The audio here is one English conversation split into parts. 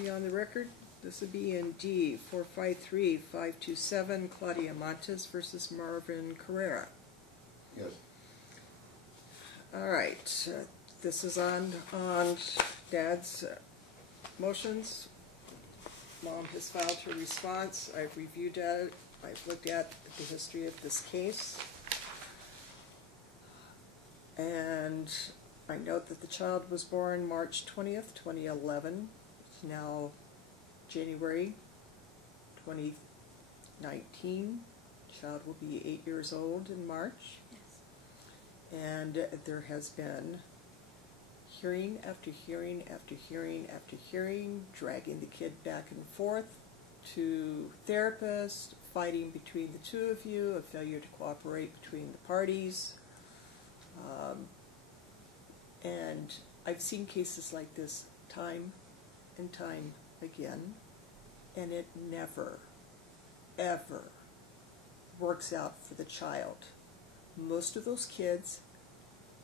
be on the record. This would be in D 453527 Claudia Montes versus Marvin Carrera. Yes. All right. This is on Dad's motions. Mom has filed her response. I've reviewed it. I've looked at the history of this case. And I note that the child was born March 20th, 2011. It's now January 2019. Child will be 8 years old in March. Yes. And there has been hearing after hearing after hearing after hearing, dragging the kid back and forth to therapists, fighting between the two of you, a failure to cooperate between the parties. And I've seen cases like this time and time again, and it never, ever works out for the child. Most of those kids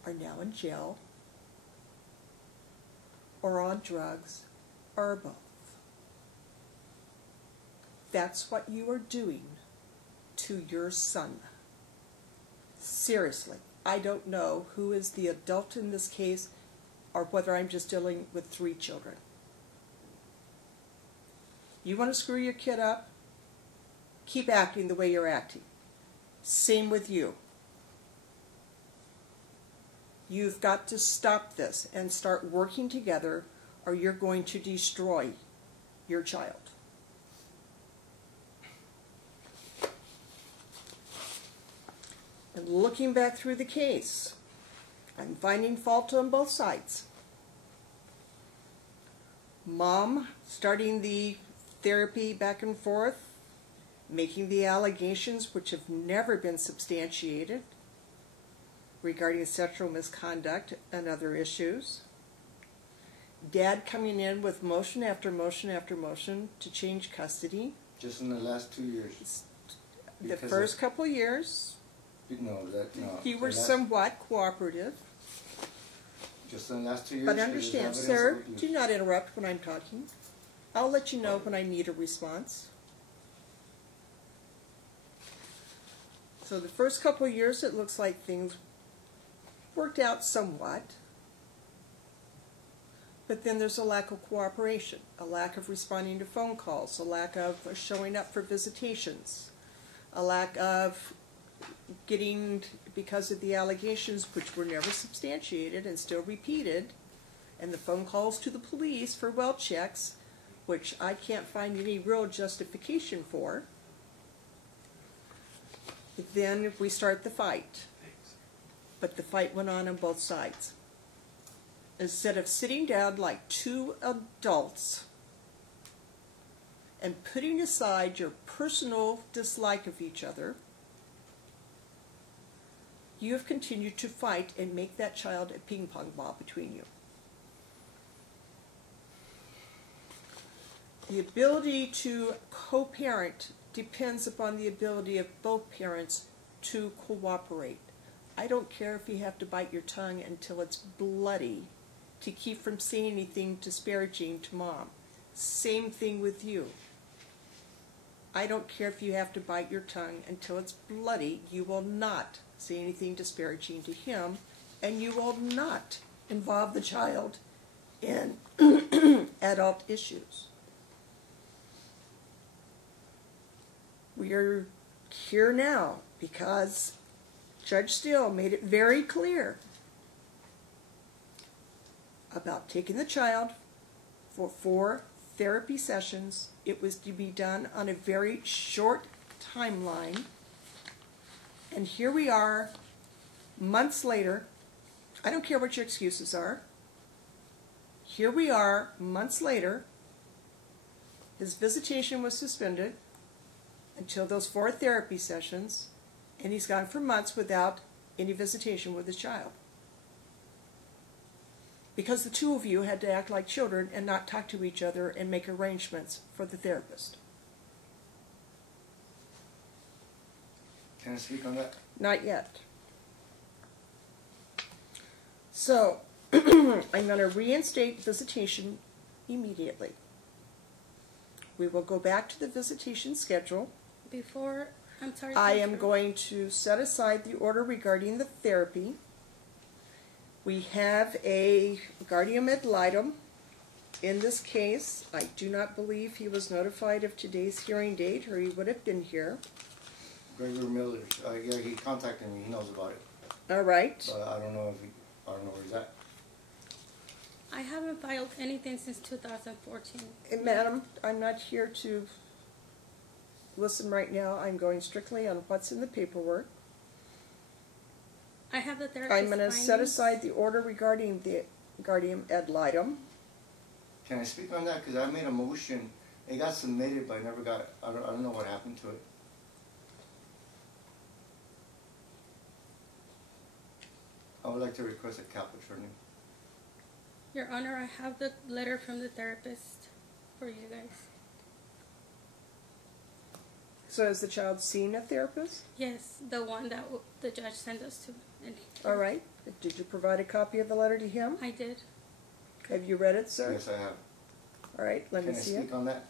are now in jail, or on drugs, or both. That's what you are doing to your son. Seriously, I don't know who is the adult in this case, or whether I'm just dealing with 3 children. You want to screw your kid up? Keep acting the way you're acting. Same with you. You've got to stop this and start working together, or you're going to destroy your child. And looking back through the case, I'm finding fault on both sides. Mom starting the therapy back and forth, making the allegations which have never been substantiated regarding sexual misconduct and other issues. Dad coming in with motion after motion after motion to change custody. Just in the last 2 years. The first couple of years, no. you were somewhat cooperative. Just in the last 2 years. But understand, sir, do not interrupt when I'm talking. I'll let you know when I need a response. So the first couple of years, it looks like things worked out somewhat. But then there's a lack of cooperation, a lack of responding to phone calls, a lack of showing up for visitations, a lack of getting, because of the allegations which were never substantiated and still repeated, and the phone calls to the police for well checks, which I can't find any real justification for. Then we start the fight. But the fight went on both sides. Instead of sitting down like 2 adults and putting aside your personal dislike of each other, you have continued to fight and make that child a ping pong ball between you. The ability to co-parent depends upon the ability of both parents to cooperate. I don't care if you have to bite your tongue until it's bloody to keep from saying anything disparaging to Mom. Same thing with you. I don't care if you have to bite your tongue until it's bloody. You will not say anything disparaging to him, and you will not involve the child in adult issues. We are here now because Judge Steele made it very clear about taking the child for 4 therapy sessions. It was to be done on a very short timeline. And here we are, months later. I don't care what your excuses are. Here we are, months later. His visitation was suspended until those 4 therapy sessions, and he's gone for months without any visitation with his child. Because the 2 of you had to act like children and not talk to each other and make arrangements for the therapist. Can I speak on that? Not yet. So, I'm going to reinstate visitation immediately. We will go back to the visitation schedule. Before, I'm sorry. I am going to set aside the order regarding the therapy. We have a guardian ad litem. In this case, I do not believe he was notified of today's hearing date, or he would have been here. Gregory Miller, yeah, he contacted me, he knows about it. All right. But I don't know where he's at. I haven't filed anything since 2014. Madam, I'm not here to listen right now. I'm going strictly on what's in the paperwork. I have the therapist I'm going to set aside the order regarding the guardian ad litem. Can I speak on that? Because I made a motion. It got submitted, but I never got, I don't know what happened to it. I would like to request a cap attorney. Your Honor, I have the letter from the therapist for you guys. So has the child seen a therapist? Yes, the one that the judge sent us to. And All right. Did you provide a copy of the letter to him? I did. Have you read it, sir? Yes, I have. All right, let me see it. Can I speak on that?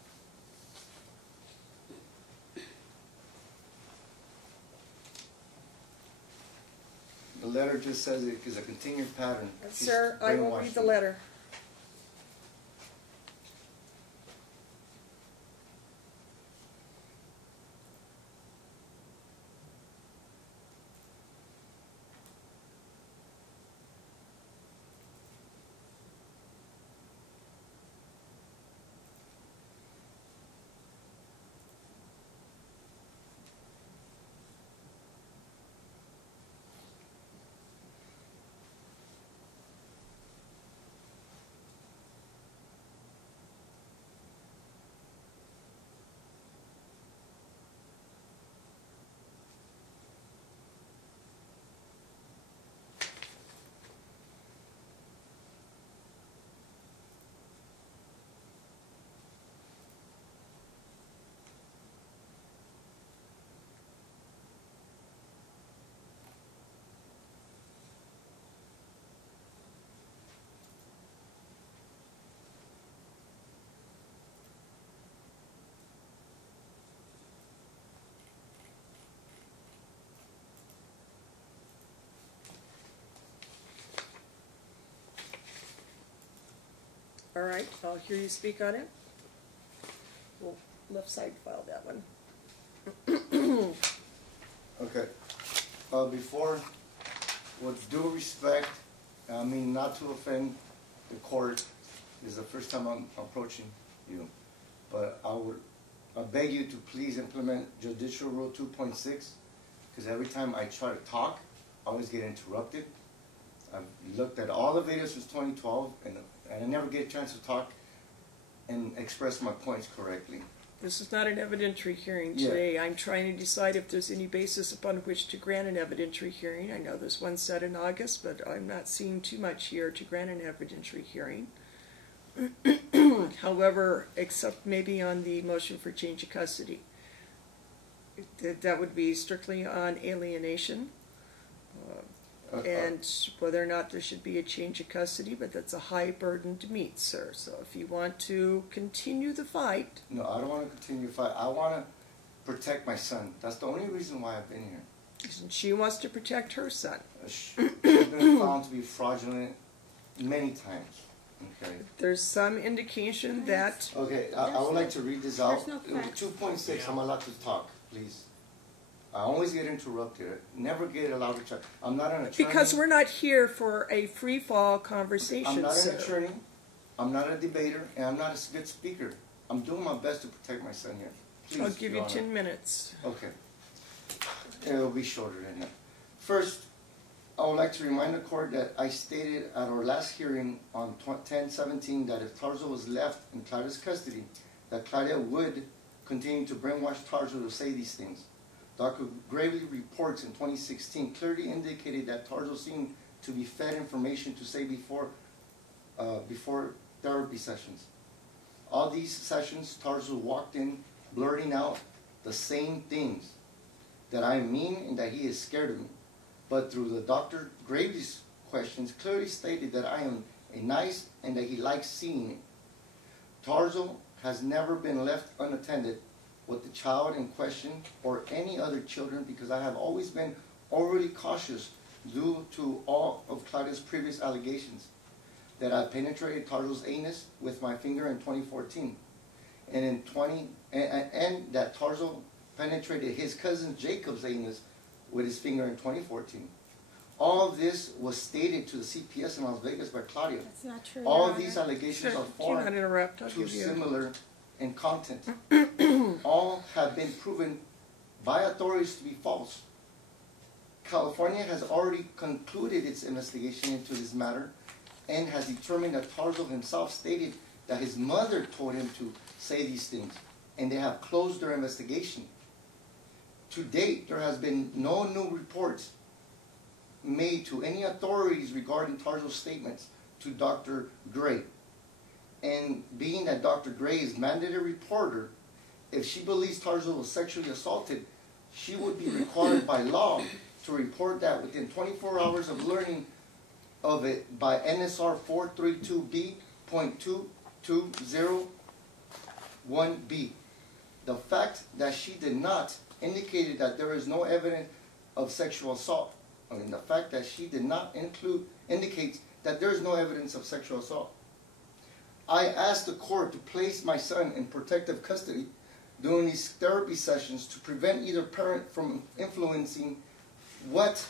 The letter just says it is a continued pattern. Sir, I will read the letter. All right, I'll hear you speak on it. We'll left side file that one. Okay. Before, with due respect, I mean not to offend the court, this is the first time I'm approaching you, but I beg you to please implement Judicial Rule 2.6, because every time I try to talk, I always get interrupted. I've looked at all the videos since 2012, and I never get a chance to talk and express my points correctly. This is not an evidentiary hearing today. I'm trying to decide if there's any basis upon which to grant an evidentiary hearing. I know there's one set in August, but I'm not seeing too much here to grant an evidentiary hearing. However, except maybe on the motion for change of custody. That would be strictly on alienation. And whether or not there should be a change of custody, but that's a high burden to meet, sir. So if you want to continue the fight... No, I don't want to continue the fight. I want to protect my son. That's the only reason why I've been here. She wants to protect her son. She's been found to be fraudulent many times. Okay. There's some indication that... Okay, I would like to read this out. No 2.6, I'm allowed to talk, please. I always get interrupted. I never get allowed to talk. I'm not an attorney. Because we're not here for a free-fall conversation, I'm not sir. an attorney. I'm not a debater, and I'm not a good speaker. I'm doing my best to protect my son here. Please, I'll give Your you Honor. 10 minutes. Okay. It'll be shorter than that. First, I would like to remind the court that I stated at our last hearing on 10/17 that if Tarzo was left in Claudia's custody, that Claudia would continue to brainwash Tarzo to say these things. Dr. Gravely reports in 2016 clearly indicated that Tarzo seemed to be fed information to say before therapy sessions. All these sessions, Tarzo walked in blurting out the same things, that I am mean and that he is scared of me. But through the Dr. Gravely's questions, clearly stated that I am a nice and that he likes seeing it. Tarzo has never been left unattended with the child in question or any other children, because I have always been overly cautious due to all of Claudia's previous allegations that I penetrated Tarzo's anus with my finger in 2014, and that Tarzo penetrated his cousin Jacob's anus with his finger in 2014. All of this was stated to the CPS in Las Vegas by Claudia. That's not true. All Your of these Honor. allegations Sure. are Do not far interrupt. I'll too give you. similar in content. All have been proven by authorities to be false. California has already concluded its investigation into this matter and has determined that Tarzo himself stated that his mother told him to say these things, and they have closed their investigation. To date, there has been no new reports made to any authorities regarding Tarzo's statements to Dr. Gray. And being that Dr. Gray is mandated reporter, if she believes Tarzo was sexually assaulted, she would be required by law to report that within 24 hours of learning of it by NSR 432B.220(1)B. The fact that she did not indicated that there is no evidence of sexual assault. The fact that she did not indicates that there is no evidence of sexual assault. I asked the court to place my son in protective custody during these therapy sessions to prevent either parent from influencing what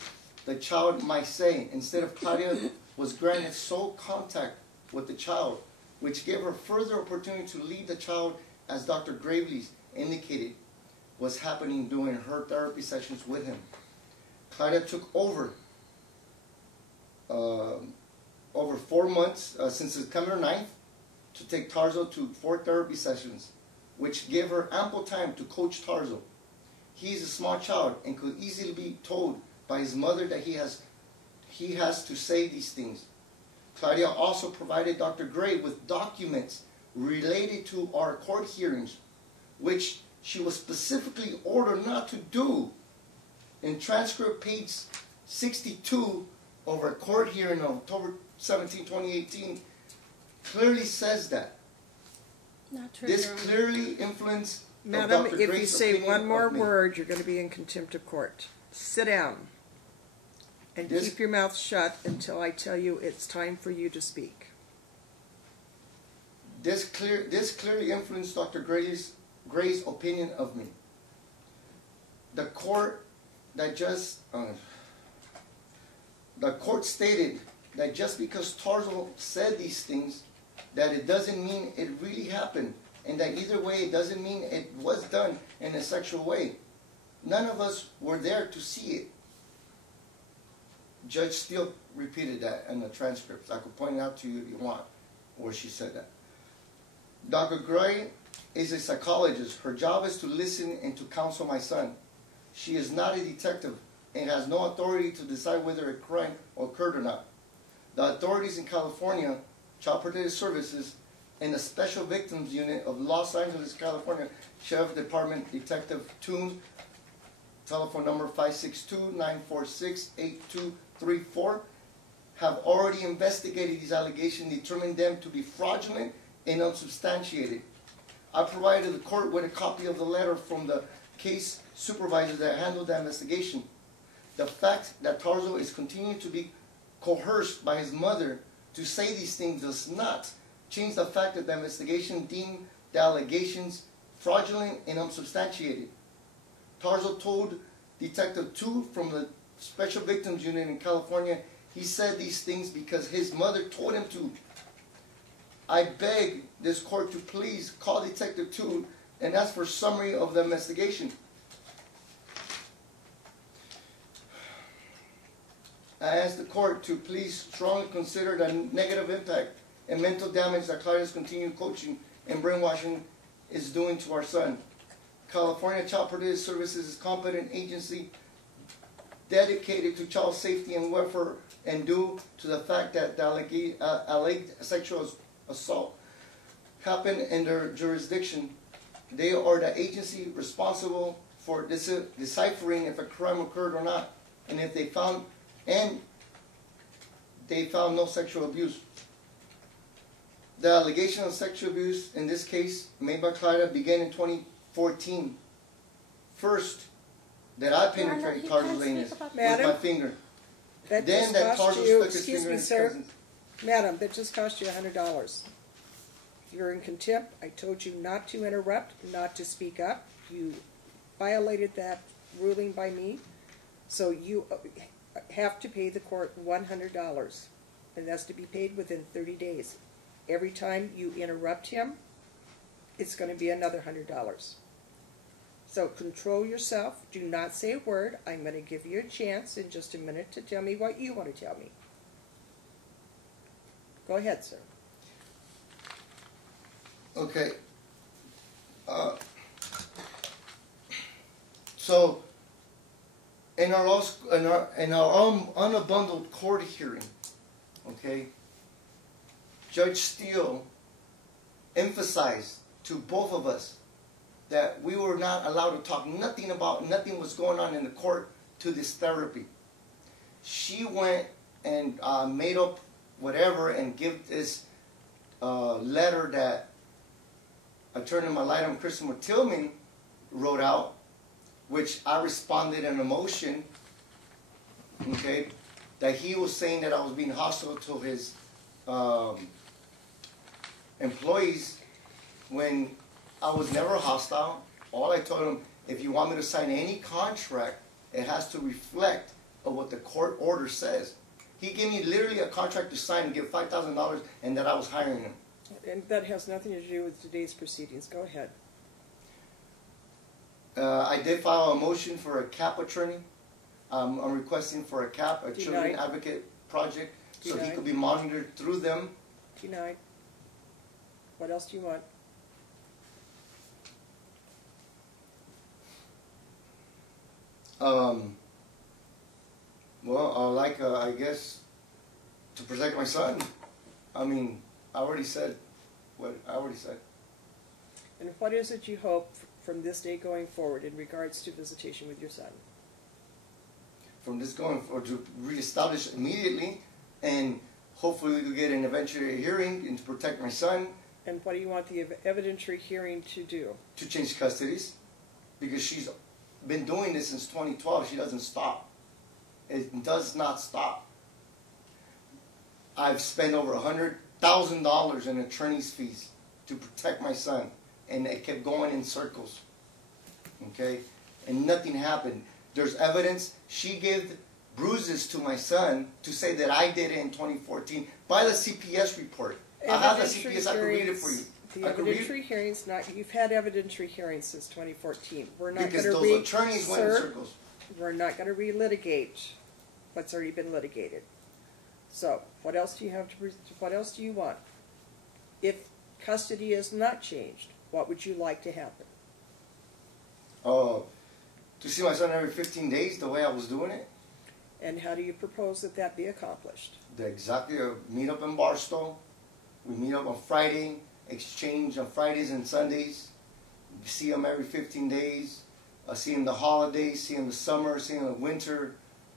the child might say. Instead of Claudia was granted sole contact with the child, which gave her further opportunity to leave the child, as Dr. Gravely indicated was happening during her therapy sessions with him. Claudia took over 4 months, since September 9th, to take Tarzo to 4 therapy sessions, which gave her ample time to coach Tarzo. He is a small child and could easily be told by his mother that he has to say these things. Claudia also provided Dr. Gray with documents related to our court hearings, which she was specifically ordered not to do. In transcript page 62 of our court hearing on October 17, 2018, clearly says that. Not true. This Your Honor. clearly influenced Madam, Dr. if you Gray's say opinion one more of me. word, you're going to be in contempt of court. Sit down. And This- keep your mouth shut until I tell you it's time for you to speak. This clearly influenced Dr. Gray's opinion of me. The court stated that just because Tarzo said these things, that it doesn't mean it really happened, and that either way it doesn't mean it was done in a sexual way. None of us were there to see it. Judge Steele repeated that in the transcripts. I could point it out to you if you want, where she said that. Dr. Gray is a psychologist. Her job is to listen and to counsel my son. She is not a detective and has no authority to decide whether a crime occurred or not. The authorities in California, Child Protective Services, and the Special Victims Unit of Los Angeles, California, Sheriff Department Detective Toons, telephone number 562-946-8234, have already investigated these allegations, determined them to be fraudulent and unsubstantiated. I provided the court with a copy of the letter from the case supervisor that handled the investigation. The fact that Tarzo is continuing to be coerced by his mother to say these things does not change the fact that the investigation deemed the allegations fraudulent and unsubstantiated. Tarzo told Detective 2 from the Special Victims Unit in California he said these things because his mother told him to. I beg this court to please call Detective 2 and ask for a summary of the investigation. I ask the court to please strongly consider the negative impact and mental damage that Claudia's continued coaching and brainwashing is doing to our son. California Child Protective Services is a competent agency dedicated to child safety and welfare, and due to the fact that the alleged sexual assault happened in their jurisdiction, they are the agency responsible for deciphering if a crime occurred or not, and if they found no sexual abuse. the allegation of sexual abuse in this case made by Claudia began in 2014. First, that I penetrated Tarsus anus with Madam? my finger. That Then just that cost Tarsus you, stuck his excuse finger me, in his sir. cousin's. Madam, that just cost you $100. You're in contempt. I told you not to interrupt, not to speak up. You violated that ruling by me. So you have to pay the court $100. And that's to be paid within 30 days. Every time you interrupt him, it's going to be another $100. So control yourself. Do not say a word. I'm going to give you a chance in just a minute to tell me what you want to tell me. Go ahead, sir. Okay. So, in our unabundled court hearing, okay, Judge Steele emphasized to both of us that we were not allowed to talk nothing was going on in the court to this therapy. She went and made up whatever and give this letter that Attorney Malaydon Christopher Tillman wrote out, which I responded in a motion, okay, that he was saying that I was being hostile to his employees when I was never hostile. All I told him, if you want me to sign any contract, it has to reflect of what the court order says. He gave me literally a contract to sign and give $5,000 and that I was hiring him. And that has nothing to do with today's proceedings. Go ahead. I did file a motion for a CAP attorney. I'm requesting for a CAP, a Children Denied. Advocate Project, so he Denied. could be monitored through them. Denied. What else do you want? Well, I guess, to protect my son. I mean, I already said what I already said. And what is it you hope from this day going forward in regards to visitation with your son? From this going forward, to reestablish immediately, and hopefully we could get an eventual hearing and to protect my son. And what do you want the evidentiary hearing to do? To change custodies, because she's been doing this since 2012. She doesn't stop. It does not stop. I've spent over $100,000 in attorney's fees to protect my son, and it kept going in circles. Okay, and nothing happened. There's evidence. She gave bruises to my son to say that I did it in 2014 by the CPS report. I have the CPS. I can read it for you. The evidentiary hearings, you've had evidentiary hearings since 2014. We're not Because going to those attorneys went in circles. We're not going to relitigate what's already been litigated. So, what else do you have to? What else do you want? If custody is not changed, what would you like to happen? To see my son every 15 days, the way I was doing it. And how do you propose that that be accomplished? Exactly. Meet up in Barstow. We meet up on Friday. Exchange on Fridays and Sundays. See him every 15 days. See him the holidays. See him the summer. See him the winter.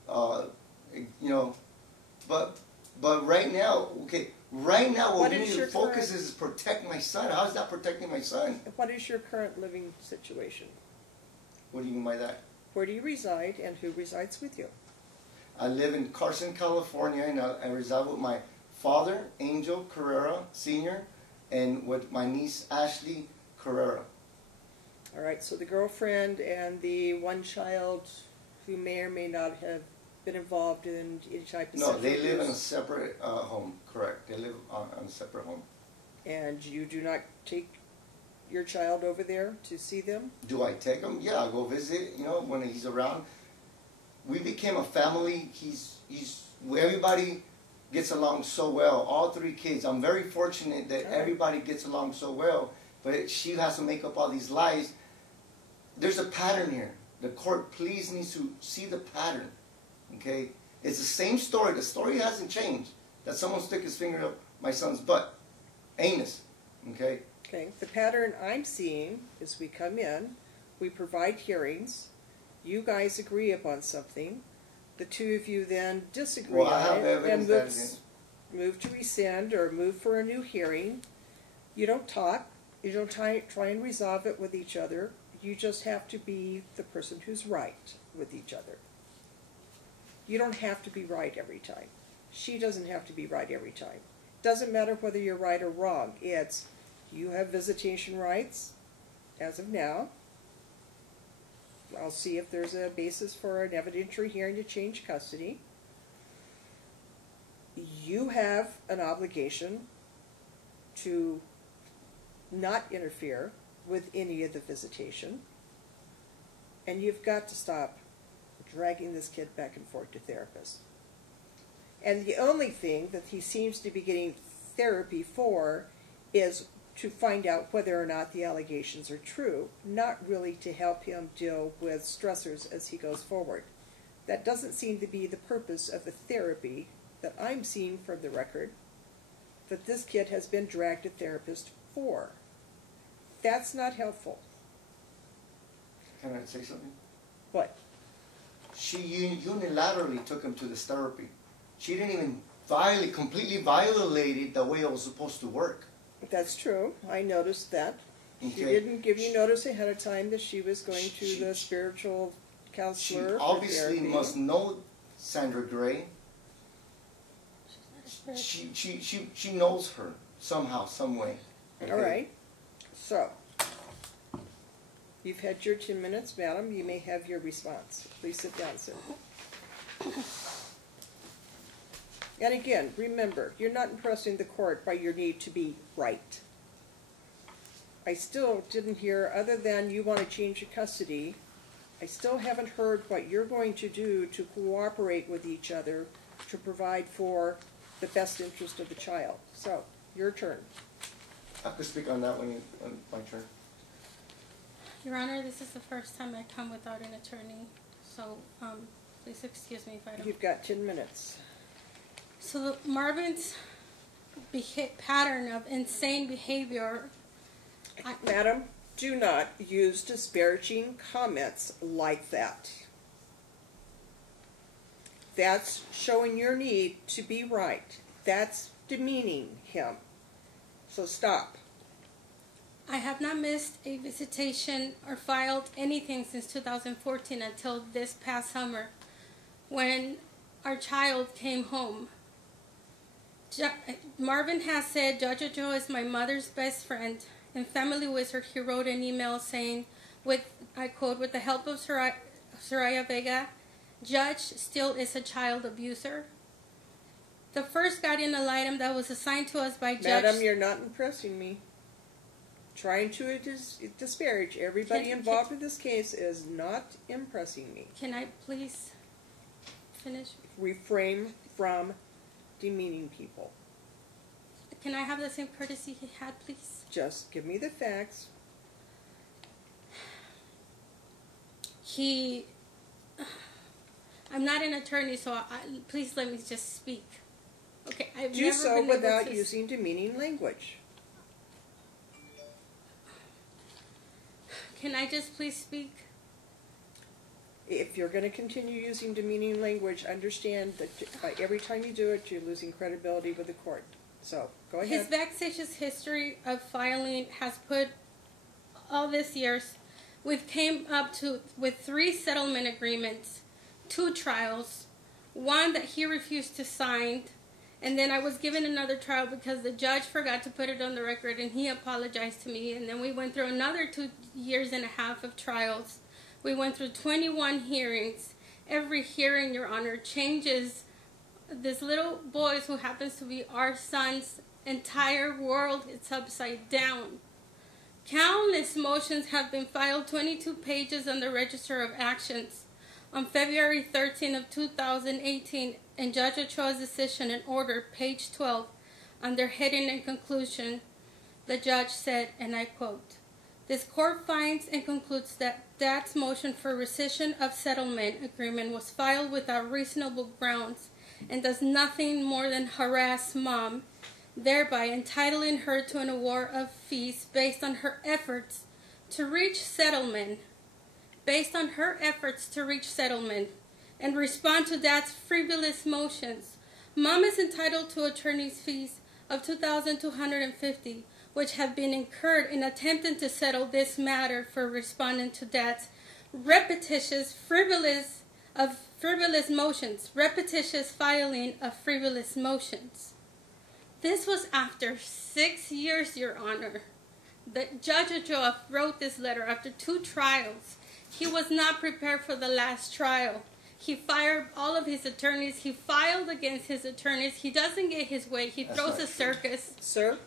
You know, but right now, okay. Right now, what we need to focus is protect my son. How is that protecting my son? What is your current living situation? What do you mean by that? Where do you reside, and who resides with you? I live in Carson, California, and I reside with my father, Angel Carrera, Sr., and with my niece, Ashley Carrera. All right, so the girlfriend and the one child who may or may not have been involved in any type of No, sexual they live abuse. in a separate home, correct. They live on a separate home. And you do not take your child over there to see them? Do I take him? Yeah, I go visit, you know, when he's around. We became a family. Everybody gets along so well, all three kids. I'm very fortunate that everybody gets along so well, but she has to make up all these lies. There's a pattern here. The court, please, needs to see the pattern, okay? It's the same story. The story hasn't changed. That someone stick his finger up my son's butt, anus, okay? Okay, the pattern I'm seeing is we come in, we provide hearings, you guys agree upon something, the two of you then disagree Well, I have on it, and evidence that move to rescind or move for a new hearing, You don't talk. You don't try and resolve it with each other. You just have to be the person who's right with each other. You don't have to be right every time. She doesn't have to be right every time. Doesn't matter whether you're right or wrong. It's, you have visitation rights as of now. I'll see if there's a basis for an evidentiary hearing to change custody. You have an obligation to not interfere with any of the visitation. And you've got to stop dragging this kid back and forth to therapists. And the only thing that he seems to be getting therapy for is to find out whether or not the allegations are true, not really to help him deal with stressors as he goes forward. That doesn't seem to be the purpose of the therapy that I'm seeing from the record that this kid has been dragged to therapist for. That's not helpful. Can I say something? What? She unilaterally took him to this therapy. She didn't even completely violated the way it was supposed to work. That's true. I noticed that. Okay. She didn't give you notice ahead of time that she was going to the spiritual counselor. She obviously must know Sandra Gray. She knows her somehow, some way. Okay. All right. So, you've had your 10 minutes, madam. You may have your response. Please sit down, sir. And again, remember, you're not impressing the court by your need to be right. I still didn't hear, other than you want to change your custody, I still haven't heard what you're going to do to cooperate with each other to provide for the best interest of the child. So, your turn. I could speak on that when my turn. Your Honor, this is the first time I come without an attorney, so please excuse me if I don't. You've got 10 minutes. So Marvin's pattern of insane behavior. Madam, do not use disparaging comments like that. That's showing your need to be right. That's demeaning him. So stop. I have not missed a visitation or filed anything since 2014 until this past summer when our child came home. Marvin has said Judge Ochoa is my mother's best friend, and Family Wizard, he wrote an email saying, I quote, with the help of Soraya Vega, Judge still is a child abuser. The first guardian ad litem that was assigned to us by Judge... Madam, you're not impressing me. Trying to disparage everybody involved in this case is not impressing me. Can I please finish? Refrain from demeaning people. Can I have the same courtesy he had, please? Just give me the facts. I'm not an attorney, so please let me just speak. Okay, I've Do never so been without able to using demeaning language. Can I just please speak? If you're going to continue using demeaning language, understand that by every time you do it, you're losing credibility with the court. So, go ahead. His vexatious history of filing has put all this years. We've came up with 3 settlement agreements, 2 trials, 1 that he refused to sign, and then I was given another trial because the judge forgot to put it on the record, and he apologized to me. And then we went through another 2.5 years of trials. We went through 21 hearings. Every hearing, Your Honor, changes this little boy who happens to be our son's entire world. It's upside down. Countless motions have been filed, 22 pages on the Register of Actions. On February 13 of 2018, in Judge Ochoa's decision and order, page 12, under heading and conclusion, the judge said, and I quote, "This court finds and concludes that Dad's motion for rescission of settlement agreement was filed without reasonable grounds and does nothing more than harass Mom, thereby entitling her to an award of fees based on her efforts to reach settlement, and respond to Dad's frivolous motions. Mom is entitled to attorney's fees of $2,250, which have been incurred in attempting to settle this matter for respondent to debts, repetitious frivolous motions, repetitious filing of frivolous motions. This was after 6 years, Your Honor. Judge Ochoa wrote this letter after 2 trials. He was not prepared for the last trial. He fired all of his attorneys. He filed against his attorneys. He doesn't get his way. He throws a circus. Sir,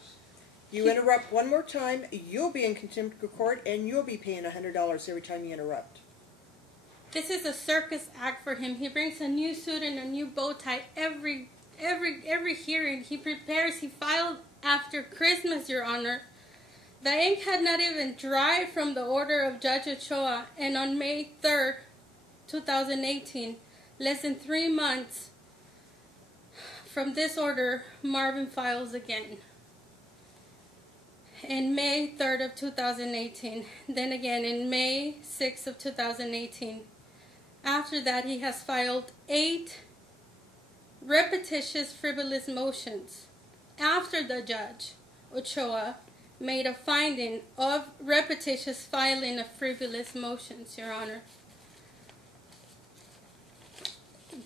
you interrupt one more time, you'll be in contempt of court, and you'll be paying $100 every time you interrupt. This is a circus act for him. He brings a new suit and a new bow tie every hearing. He prepares. He filed after Christmas, Your Honor. The ink had not even dried from the order of Judge Ochoa, and on May 3rd, 2018, less than 3 months from this order, Marvin files again. In May 3rd of 2018, then again in May 6th of 2018. After that, he has filed 8 repetitious frivolous motions after the Judge Ochoa made a finding of repetitious filing of frivolous motions, Your Honor.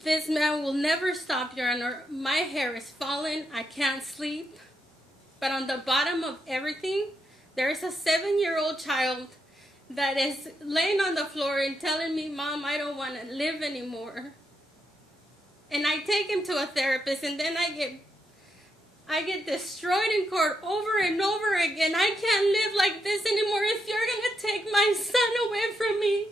This man will never stop, Your Honor. My hair is falling. I can't sleep. But on the bottom of everything, there is a 7-year-old child that is laying on the floor and telling me, Mom, I don't want to live anymore. And I take him to a therapist, and then I get destroyed in court over and over again. I can't live like this anymore if you're going to take my son away from me.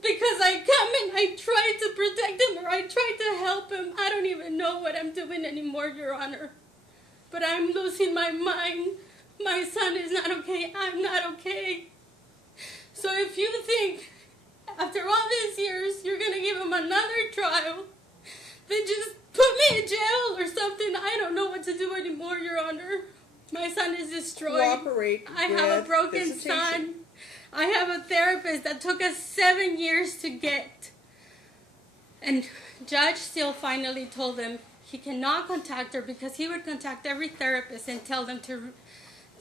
Because I come and I try to protect him, or I try to help him. I don't even know what I'm doing anymore, Your Honor. But I'm losing my mind. My son is not okay. I'm not okay. So if you think, after all these years, you're going to give him another trial, then just put me in jail or something. I don't know what to do anymore, Your Honor. My son is destroyed. Cooperate. I have a broken son. I have a therapist that took us 7 years to get. And Judge Steele finally told them he cannot contact her, because he would contact every therapist and tell them to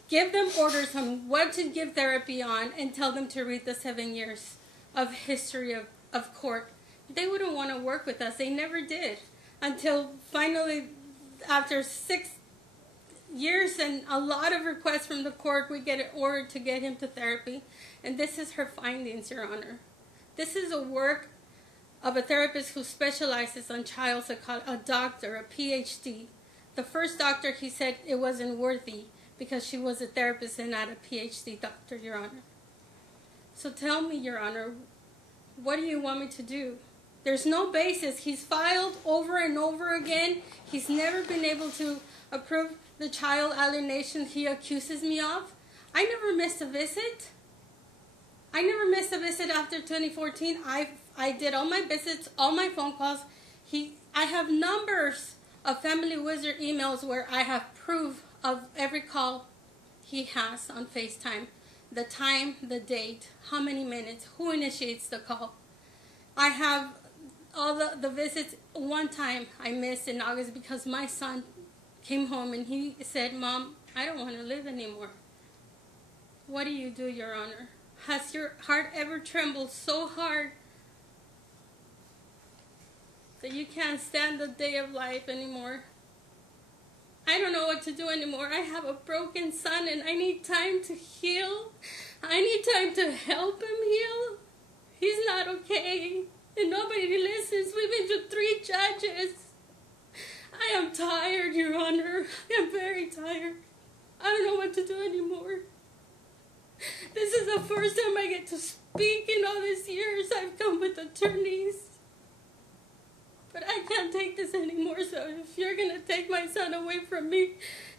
give them orders on what to give therapy on, and tell them to read the 7 years of history of court. They wouldn't want to work with us. They never did. Until finally, after 6 years and a lot of requests from the court, we get an order to get him to therapy. And this is her findings, Your Honor. This is a work of a therapist who specializes on child psychology, a doctor, a PhD. The first doctor, he said it wasn't worthy because she was a therapist and not a PhD doctor, Your Honor. So tell me, Your Honor, what do you want me to do? There's no basis. He's filed over and over again. He's never been able to approve the child alienation he accuses me of. I never missed a visit. I never missed a visit after 2014. I did all my visits, all my phone calls. I have numbers of Family Wizard emails where I have proof of every call he has on FaceTime. The time, the date, how many minutes, who initiates the call. I have all the visits. One time I missed in August because my son came home and he said, Mom, I don't want to live anymore. What do you do, Your Honor? Has your heart ever trembled so hard that you can't stand the day of life anymore? I don't know what to do anymore. I have a broken son and I need time to heal. I need time to help him heal. He's not okay and nobody listens. We've been to 3 judges. I am tired, Your Honor. I am very tired. I don't know what to do anymore. This is the first time I get to speak in all these years. I've come with attorneys. But I can't take this anymore, so if you're going to take my son away from me,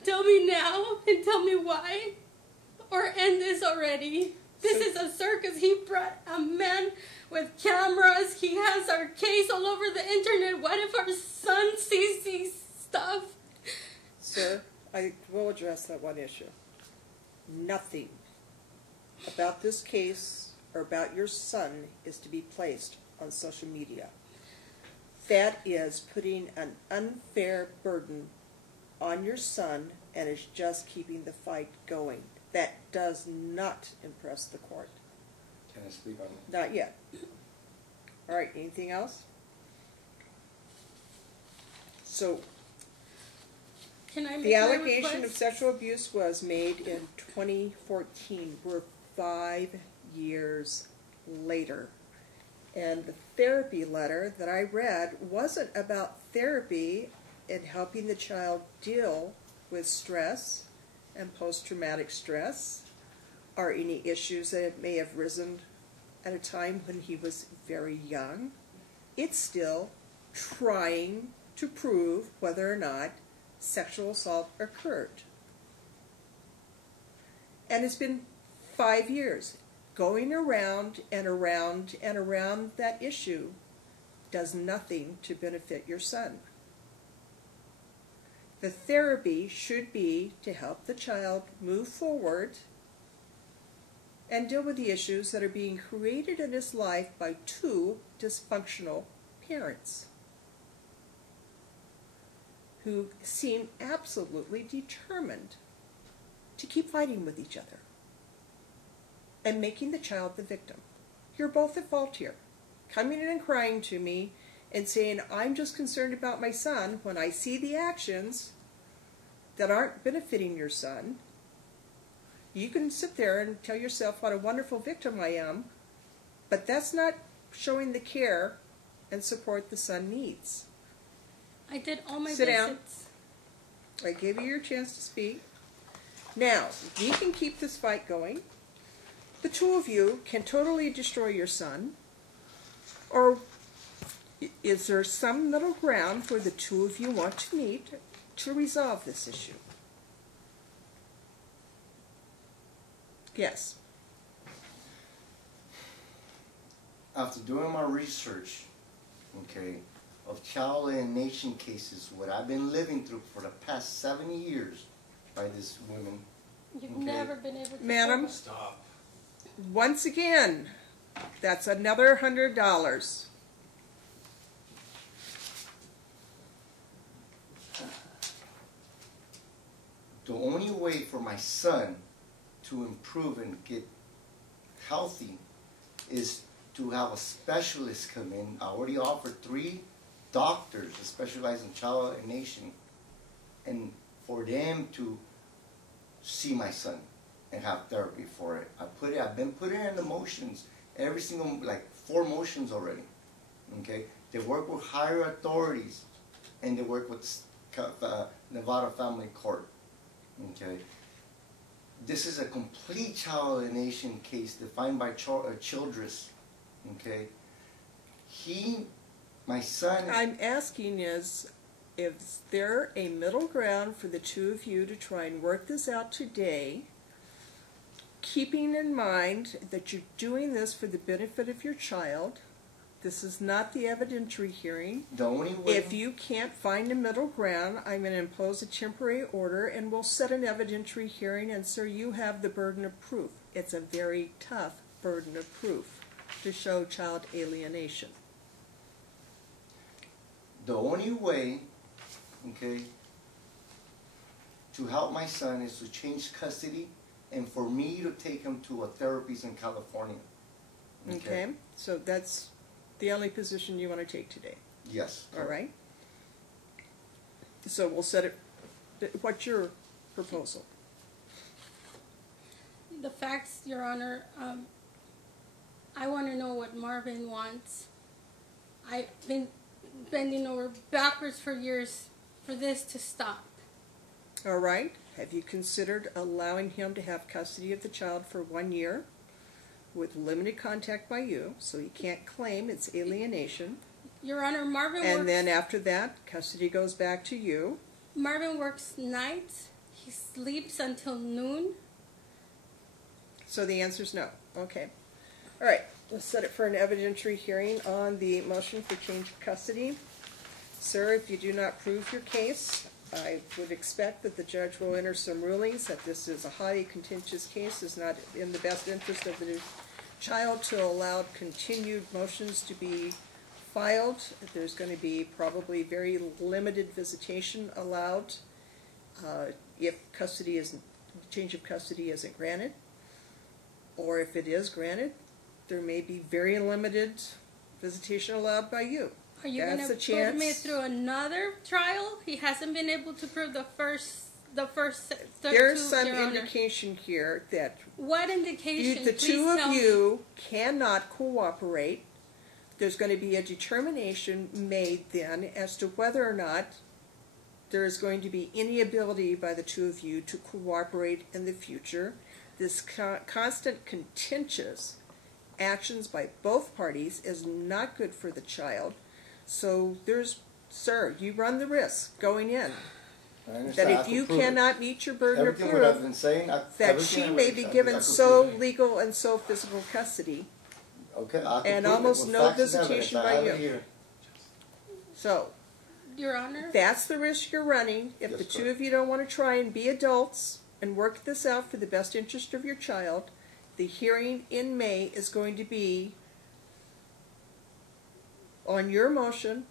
tell me now and tell me why. Or end this already. This is a circus. He brought a man with cameras. He has our case all over the internet. What if our son sees these stuff? Sir, I will address that one issue. Nothing about this case or about your son is to be placed on social media. That is putting an unfair burden on your son and is just keeping the fight going. That does not impress the court. Can I speak on it? Not yet. All right, anything else? So, Can I make the my allegation of request? sexual abuse was made in 2014. We're 5 years later. And the therapy letter that I read wasn't about therapy and helping the child deal with stress and post-traumatic stress or any issues that may have risen at a time when he was very young. It's still trying to prove whether or not sexual assault occurred. And it's been 5 years. Going around and around and around that issue does nothing to benefit your son. The therapy should be to help the child move forward and deal with the issues that are being created in his life by two dysfunctional parents who seem absolutely determined to keep fighting with each other and making the child the victim. You're both at fault here. Coming in and crying to me and saying, I'm just concerned about my son, when I see the actions that aren't benefiting your son. You can sit there and tell yourself what a wonderful victim I am, but that's not showing the care and support the son needs. I did all my Sit down. visits. I gave you your chance to speak. Now, we can keep this fight going. The two of you can totally destroy your son, or is there some middle ground where the two of you want to meet to resolve this issue? Yes. After doing my research, okay, of child alienation cases, what I've been living through for the past 7 years by this woman. You've Okay. never been able to Madam? Stop. Once again, that's another $100. The only way for my son to improve and get healthy is to have a specialist come in. I already offered 3 doctors that specialize in child alienation, and for them to see my son and have therapy for it. I've been putting in the motions, every single, like 4 motions already. Okay, they work with higher authorities, and they work with Nevada Family Court. Okay, this is a complete child alienation case defined by Childress. Okay, my son. I'm asking is there a middle ground for the two of you to try and work this out today, keeping in mind that you're doing this for the benefit of your child? This is not the evidentiary hearing. The only way. If you can't find a middle ground, I'm going to impose a temporary order and we'll set an evidentiary hearing, and sir, you have the burden of proof. It's a very tough burden of proof to show child alienation. The only way, okay, to help my son is to change custody and for me to take him to a therapist in California. Okay? So that's the only position you want to take today. Yes. All right? So we'll set it. What's your proposal? The facts, Your Honor, I want to know what Marvin wants. I've been bending over backwards for years for this to stop. All right. Have you considered allowing him to have custody of the child for 1 year with limited contact by you, so he can't claim it's alienation? Your Honor, Marvin And works, then after that, custody goes back to you. Marvin works nights. He sleeps until noon. So the answer's no. Okay. All right. Let's set it for an evidentiary hearing on the motion for change of custody. Sir, if you do not prove your case, I would expect that the judge will enter some rulings that this is a highly contentious case, is not in the best interest of the child to allow continued motions to be filed. There's going to be probably very limited visitation allowed, if change of custody isn't granted, or if it is granted, there may be very limited visitation allowed by you. Are you going to put me through another trial? He hasn't been able to prove the first. There's some indication here that what indication? The two of you cannot cooperate. There's going to be a determination made then as to whether or not there is going to be any ability by the two of you to cooperate in the future. This constant contentious actions by both parties is not good for the child. So sir, you run the risk going in that if you cannot meet your burden of proof, that she may be given sole legal and sole physical custody, and almost no visitation by you. So, Your Honor, that's the risk you're running. If the two of you don't want to try and be adults and work this out for the best interest of your child, the hearing in May is going to be on your motion,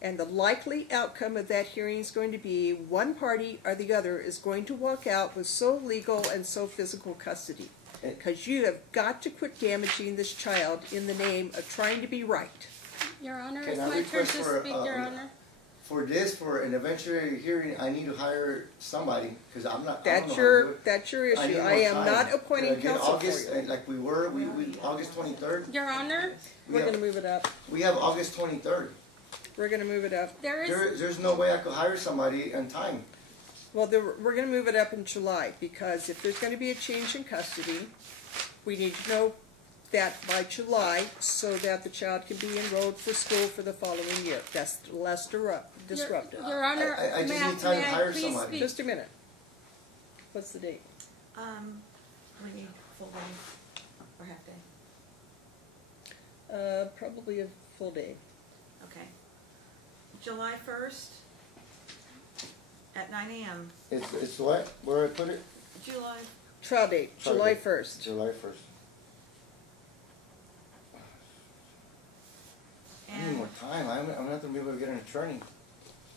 and the likely outcome of that hearing is going to be one party or the other is going to walk out with sole legal and sole physical custody. Because you have got to quit damaging this child in the name of trying to be right. Your Honor, it's my turn to speak, Your Honor. For an eventual hearing, I need to hire somebody, because I'm not. That's your issue. I am not appointing counsel for you. Like we August 23rd. Your Honor, we're going to move it up. We have August 23rd. We're going to move it up. There's no way I could hire somebody in time. Well, we're going to move it up in July, because if there's going to be a change in custody, we need to know that by July so that the child can be enrolled for school for the following year. That's less disruptive. Your Honor, I just need time to hire somebody. Speak? Just a minute. What's the date? We need full day or half day? Probably a full day. Okay. July 1st at 9 a.m. It's what? Where I put it? July. Trial date, July 1st. July 1st. I need more time. I'm not going to be able to get an attorney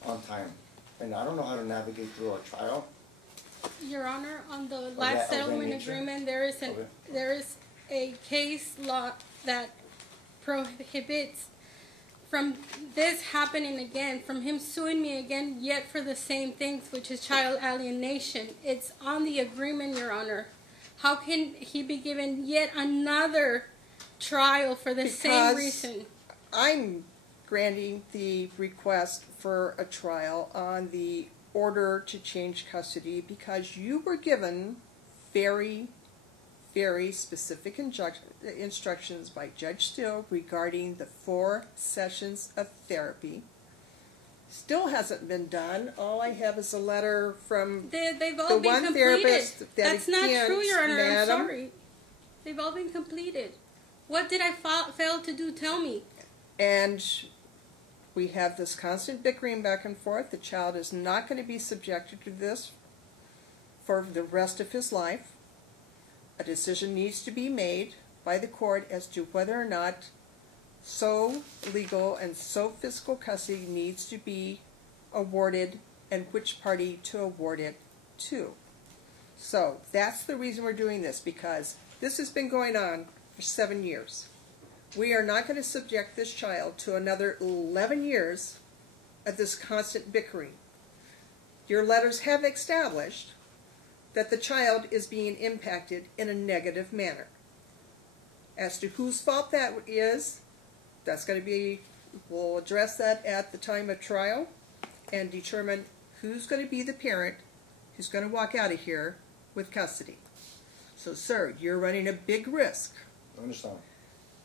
on time. And I don't know how to navigate through a trial. Your Honor, on the last settlement agreement, there is a case law that prohibits from this happening again, from him suing me again, yet for the same things, which is child alienation. It's on the agreement, Your Honor. How can he be given yet another trial for the same reason? I'm granting the request for a trial on the order to change custody because you were given very, very specific instructions by Judge Steele regarding the 4 sessions of therapy. Still hasn't been done. All I have is a letter from they've all been one completed. therapist. That's not true, Your Honor. I'm sorry. They've all been completed. What did I fail to do? Tell me. And we have this constant bickering back and forth. The child is not going to be subjected to this for the rest of his life. A decision needs to be made by the court as to whether or not so legal and so physical custody needs to be awarded and which party to award it to. So that's the reason we're doing this, because this has been going on for 7 years. We are not going to subject this child to another 11 years of this constant bickering. Your letters have established that the child is being impacted in a negative manner. As to whose fault that is, that's going to be, we'll address that at the time of trial and determine who's going to be the parent who's going to walk out of here with custody. So, sir, you're running a big risk. I understand.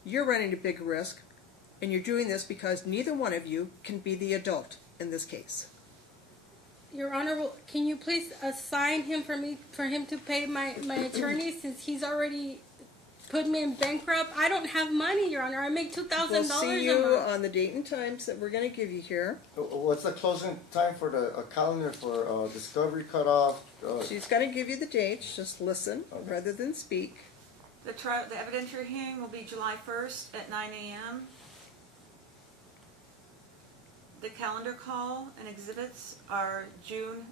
You're running a big risk, and you're doing this because neither one of you can be the adult in this case. Your Honor, can you please assign him for him to pay my attorney since he's already put me in bankrupt? I don't have money, Your Honor. I make $2,000 a month. We'll see you on the date and times that we're going to give you here. What's the closing time for the calendar for discovery cutoff? She's going to give you the dates. Just listen rather than speak. The evidentiary hearing will be July 1st at 9 a.m. The calendar call and exhibits are June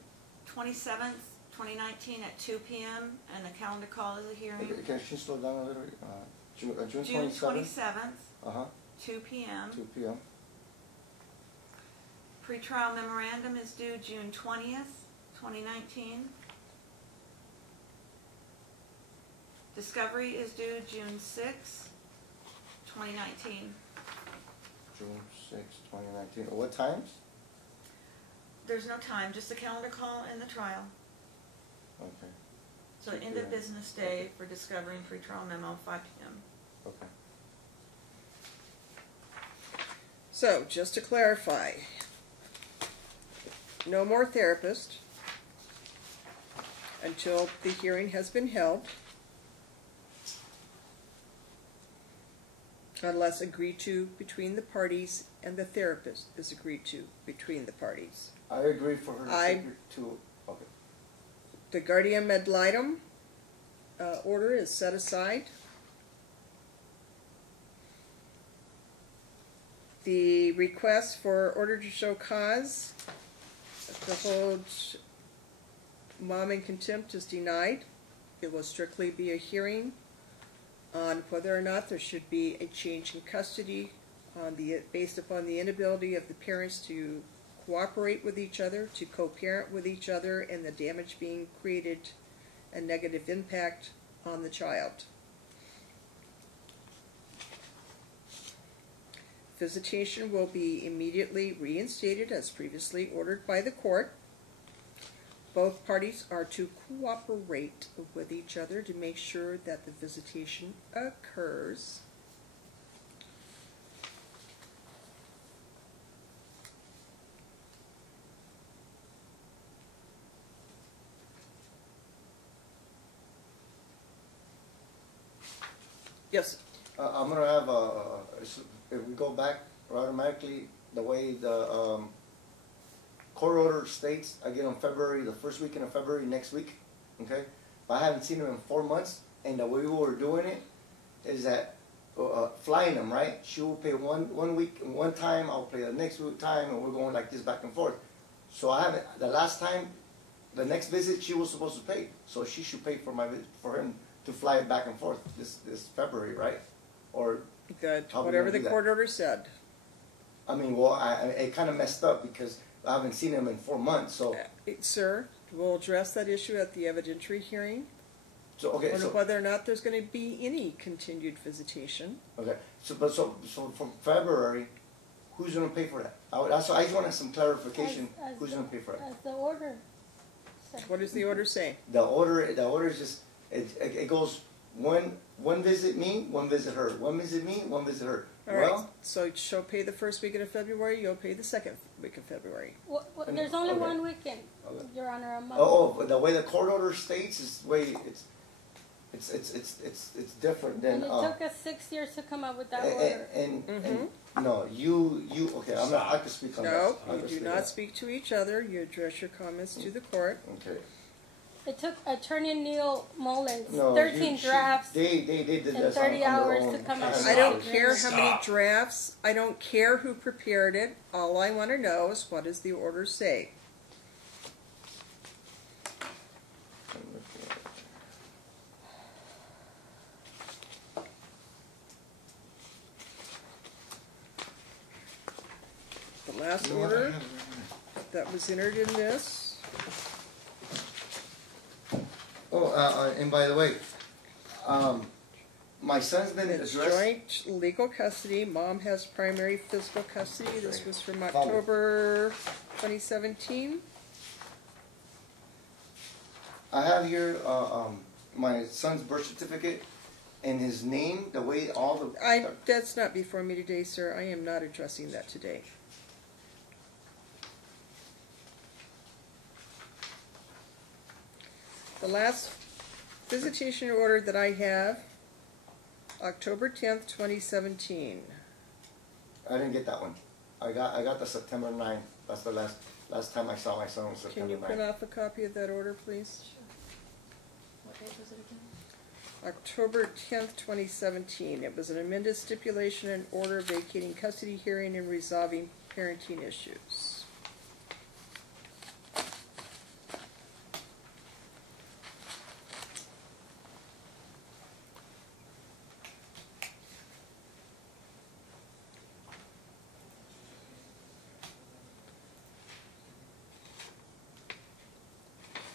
27th, 2019 at 2 p.m. and the calendar call is a hearing. Okay, can you slow down a little? June June 27th? 27th, 2 p.m. 2 p.m. Pretrial memorandum is due June 20th, 2019. Discovery is due June 6th, 2019. June 6th, 2019. What times? There's no time, just the calendar call and the trial. Okay. So end of business day for discovery and pretrial memo, 5 p.m. Okay. So, just to clarify, no more therapist until the hearing has been held, unless agreed to between the parties and the therapist is agreed to between the parties. I agree for her to take her to. Okay. The guardian ad litem order is set aside. The request for order to show cause to hold mom in contempt is denied. It will strictly be a hearing on whether or not there should be a change in custody based upon the inability of the parents to cooperate with each other, to co-parent with each other, and the damage being created, a negative impact on the child. Visitation will be immediately reinstated as previously ordered by the court. Both parties are to cooperate with each other to make sure that the visitation occurs. Yes. I'm gonna have if we go back automatically the way the court order states, I get on February, the first weekend of February next week, okay? But I haven't seen them in 4 months, and the way we were doing it is that flying them, right? She will pay one week one time, I'll pay the next week time, and we're going like this back and forth. So I haven't, the last time, the next visit she was supposed to pay, so she should pay for him to fly it back and forth this February, right? Or Good. how we Whatever gonna the do court that? order said. I mean, well, it kind of messed up because I haven't seen him in 4 months, so Sir, we'll address that issue at the evidentiary hearing. okay, On so whether or not there's going to be any continued visitation. okay, so from February, who's gonna pay for that? I just wanted some clarification. Who's gonna pay for it? As the order said. What does the order say? The order is just it goes one visit me, one visit her, one visit me, one visit her. All right, so she'll pay the first weekend of February, you'll pay the second week of February. There's only Okay. one weekend, Okay. Your Honor, a month. But the way the court order states is the way it's different than. And it took us 6 years to come up with that order. And no, you okay? I can speak on that. No, I you can do speak not on speak to each other, you address your comments to the court. that. Okay. It took Attorney Neil Mullins No, 13 drafts They did and this 30 on hours their to own. come up with I that don't agreement. care how many drafts, I don't care who prepared it, all I want to know is what does the order say? The last order that was entered in this, Oh, and by the way, my son's been it's addressed. joint legal custody, mom has primary physical custody, this was from October 2017. I have here my son's birth certificate and his name, the way all the. That's not before me today, sir, I am not addressing that today. The last visitation order that I have, October 10th, 2017. I didn't get that one. I got the September 9th. That's the last time I saw my son was Can September you 9th. print off a copy of that order, please? What date was it again? October 10th, 2017. It was an amended stipulation and order vacating custody hearing and resolving parenting issues.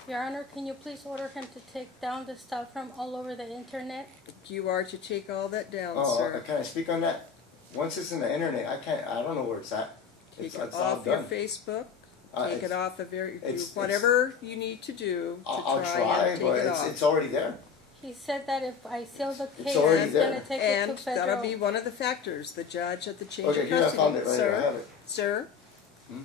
Your Honor, can you please order him to take down the stuff from all over the internet? You are to take all that down, Oh, sir. can I speak on that? Once it's in the internet, I don't know where it's at. Take It's it all off your done. Facebook. Take It's- it off of your, it's- whatever you need to do to I'll try try, and but take it off. it's already there. He said that if I seal the case, already he's going there. to take And it to federal. that'll be one of the factors, the judge at the change Okay, of here I custody. found it right here. I Sir, have it. sir, Hmm?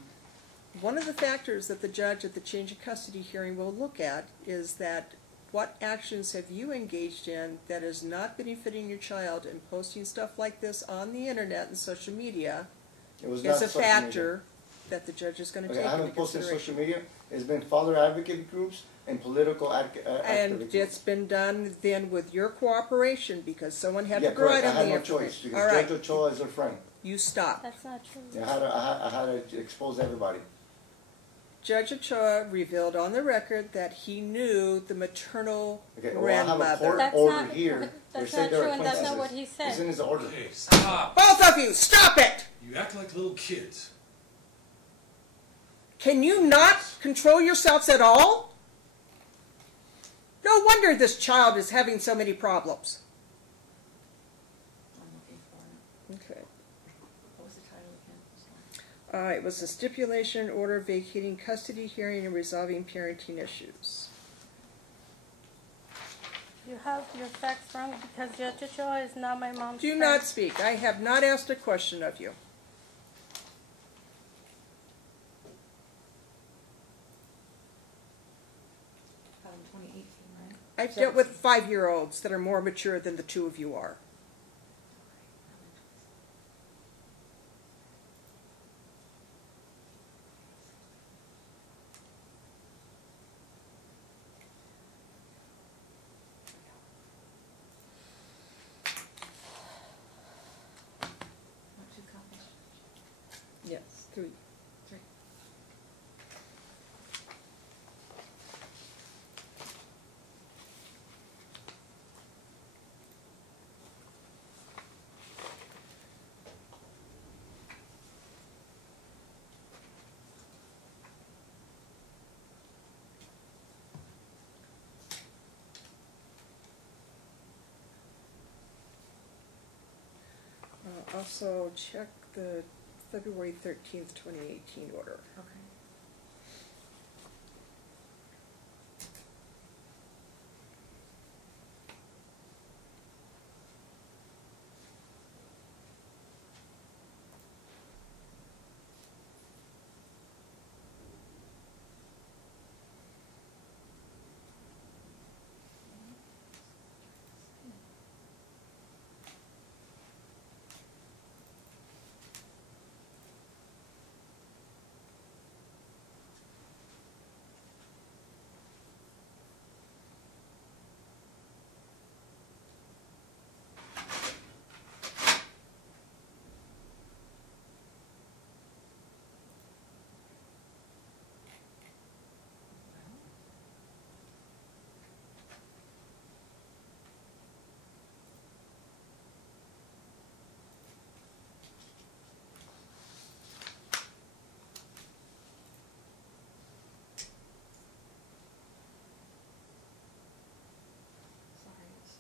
one of the factors that the judge at the change of custody hearing will look at is that what actions have you engaged in that is not benefiting your child, and posting stuff like this on the internet and social media It was is not a social factor that the judge is going to media. Okay, take I into haven't posted on consideration. social media. It's been father advocate groups and political activity And groups. it's been done then with your cooperation because someone had Yeah, to provide correct. I on had the no choice information. because All right, Judge Ochoa is their friend. you stop. That's not true. Yeah, I had to expose everybody. Judge Ochoa revealed on the record that he knew the maternal Okay, well, I have a grandmother. court That's order not- here. where that's it said not there were true, and that's not acquaintances. what he said. It's in his order. Okay, stop. Both of you, stop it! You act like little kids. Can you not control yourselves at all? No wonder this child is having so many problems. I'm looking for it. Okay. What was the title again? It was a stipulation order vacating custody hearing and resolving parenting issues. You have your facts wrong because Judge Ochoa is not my mom's Do friend. not speak. I have not asked a question of you. Filed in 2018, right? I've dealt with 5-year-olds that are more mature than the two of you are. Want 2 copies? Yes, 3. 3. Also, check the February 13th, 2018 order. Okay. Sorry, it's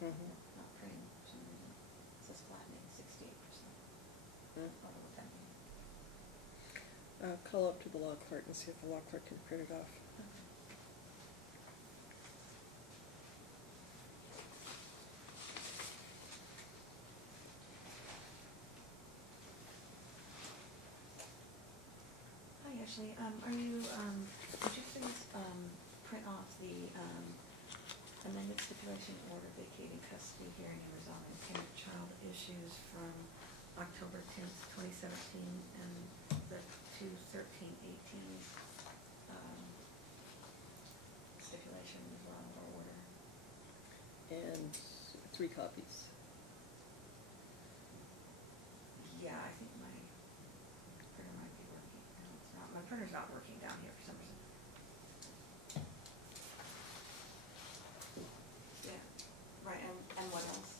not printing for some reason. It says flattening 68%. I don't know what that means. Call up to the law clerk and see if the law clerk can print it off. Hi, Ashley. Are you, would you please, print off the, amended stipulation order vacating custody hearing and resolving parent child issues from October 10th, 2017 and the 2/13/18, stipulation as well, or order? And 3 copies. Yeah, I think my printer might be working. No, it's not. My printer's not working down here for some reason. Yeah, right, and what else?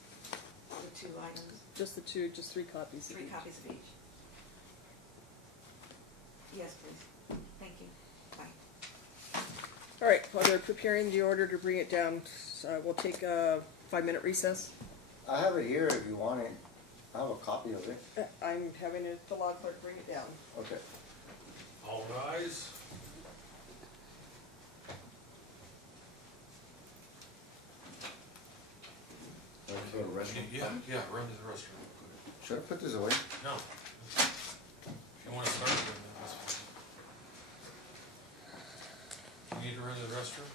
The 2 items, Just the 2, just 3 copies. of 3 each. copies of each. Yes, please. Thank you. Bye. All right, while they're preparing the order to bring it down, we'll take a 5-minute recess. I have it here if you want it. I have a copy of it. I'm having the law clerk bring it down. Okay. All rise. Let's go to the restroom. Yeah, run to the restroom. Should I put this away? No. If you want to start, then that's fine. You need to run to the restroom?